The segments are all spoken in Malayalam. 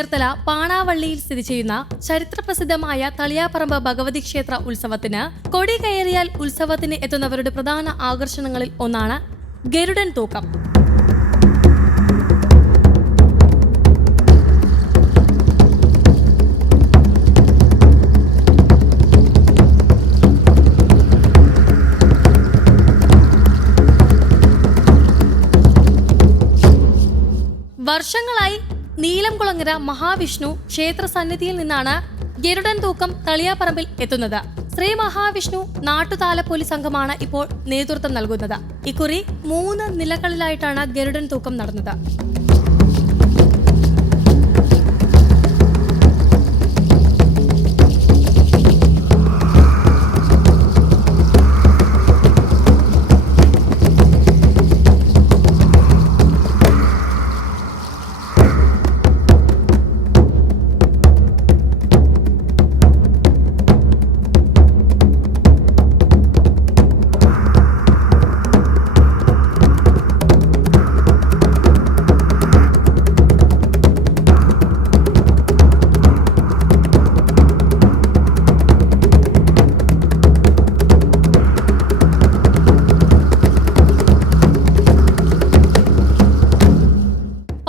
ചേർത്തല പാണാവള്ളിയിൽ സ്ഥിതി ചെയ്യുന്ന ചരിത്രപ്രസിദ്ധമായ തളിയാപ്പറമ്പ് ഭഗവതി ക്ഷേത്ര ഉത്സവത്തിന് കൊടി കയറിയാൽ ഉത്സവത്തിന് എത്തുന്നവരുടെ പ്രധാന ആകർഷണങ്ങളിൽ ഒന്നാണ് ഗരുഡൻ തൂക്കം. വർഷങ്ങളായി നീലംകുളങ്ങര മഹാവിഷ്ണു ക്ഷേത്ര സന്നിധിയിൽ നിന്നാണ് ഗരുഡൻ തൂക്കം തളിയാപ്പറമ്പിൽ എത്തുന്നത്. ശ്രീ മഹാവിഷ്ണു നാട്ടുതാലപ്പൊലി സംഘമാണ് ഇപ്പോൾ നേതൃത്വം നൽകുന്നത്. ഇക്കുറി 3 നിലകളിലായിട്ടാണ് ഗരുഡൻ തൂക്കം നടന്നത്.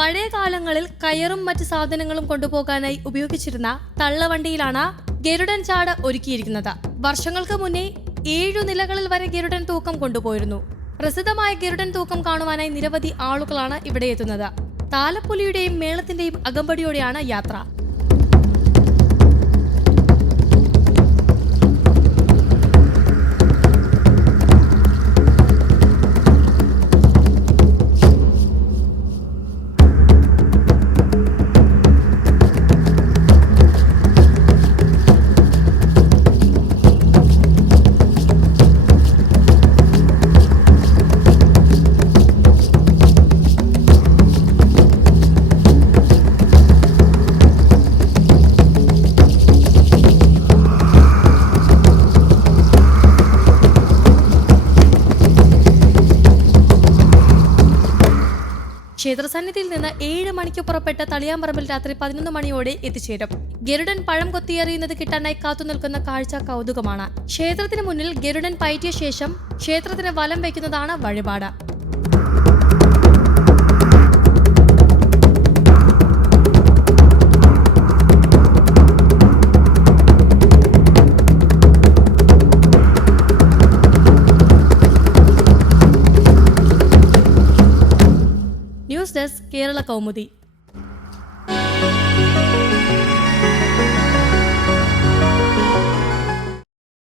പഴയ കാലങ്ങളിൽ കയറും മറ്റ് സാധനങ്ങളും കൊണ്ടുപോകാനായി ഉപയോഗിച്ചിരുന്ന തള്ളവണ്ടിയിലാണ് ഗരുഡൻ ചാട് ഒരുക്കിയിരിക്കുന്നത്. വർഷങ്ങൾക്ക് മുന്നേ 7 നിലകളിൽ വരെ ഗരുഡൻ തൂക്കം കൊണ്ടുപോയിരുന്നു. പ്രസിദ്ധമായ ഗരുഡൻ തൂക്കം കാണുവാനായി നിരവധി ആളുകളാണ് ഇവിടെ എത്തുന്നത്. താലപ്പൊലിയുടെയും മേളത്തിന്റെയും അകമ്പടിയോടെയാണ് യാത്ര. ക്ഷേത്രസന്നിധിയിൽ നിന്ന് 7 മണിക്ക് പുറപ്പെട്ട തളിയാപ്പറമ്പിൽ രാത്രി 11 മണിയോടെ എത്തിച്ചേരും. ഗരുഡൻ പഴം കൊത്തിയെറിയുന്നത് കിട്ടാനായി കാത്തുനിൽക്കുന്ന കാഴ്ച കൗതുകമാണ്. ക്ഷേത്രത്തിന് മുന്നിൽ ഗരുഡൻ പയറ്റിയ ശേഷം ക്ഷേത്രത്തിന് വലം വയ്ക്കുന്നതാണ് വഴിപാട്. News desk Kerala Kaumudi.